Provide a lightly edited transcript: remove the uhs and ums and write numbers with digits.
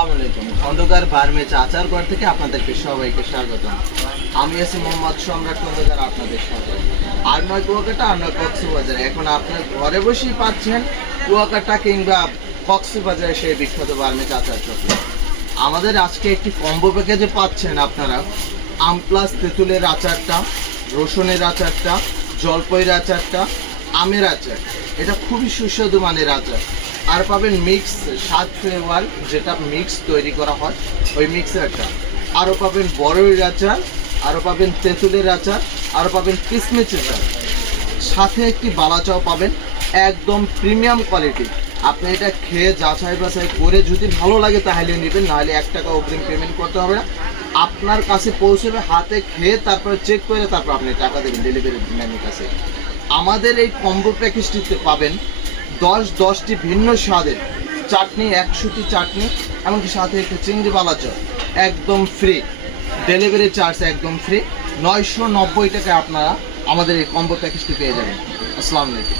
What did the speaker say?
আসসালামু আলাইকুম। খন্দকার বার্মেজ আচার ঘর থেকে আপনাদেরকে সবাইকে স্বাগতম। আমি আছি মোহাম্মদ সম্রাট খন্দকার, আপনাদের সাথে। আর নয় কুয়াকাটা, আর নয় কক্সবাজার। এখন আপনার ঘরে বসেই পাচ্ছেন কুয়াকাটা কিংবা কক্সবাজারে সেই বিখ্যাত বার্মেজ আচার চকলেট। আমাদের আজকে একটি কম্বো প্যাকেজে পাচ্ছেন আপনারা আম প্লাস তেঁতুলের আচারটা, রসুনের আচারটা, জলপাইয়ের আচারটা, আমের আচার। এটা খুবই সুস্বাদু মানের আচার। আর পাবেন মিক্স 7 ফ্লেভার, যেটা মিক্স তৈরি করা হয় ওই মিক্সারটা। আরও পাবেন বড়ইয়ের আচার, আরও পাবেন তেঁতুলের আচার, আরও পাবেন কিসমিস আচার, সাথে একটি বালাচাও পাবেন, একদম প্রিমিয়াম কোয়ালিটি। আপনি এটা খেয়ে যাচাই বাছাই করে যদি ভালো লাগে তাহলে নেবেন, নাহলে 1 টাকা অগ্রিম পেমেন্ট করতে হবে না। আপনার কাছে পৌঁছবে, হাতে খেয়ে তারপরে চেক করে তারপর আপনি টাকা দেবেন ডেলিভারি ম্যানের কাছে। আমাদের এই কম্বো প্যাকেজটিতে পাবেন 10টি ভিন্ন স্বাদের চাটনি, 100টি চাটনি, এমনকি সাথে একটু চিংড়ি বালাচা, একদম ফ্রি। ডেলিভারি চার্জ একদম ফ্রি। 990 টাকায় আপনারা আমাদের এই কম্বো প্যাকেজটি পেয়ে যাবেন। আসসালামু আলাইকুম।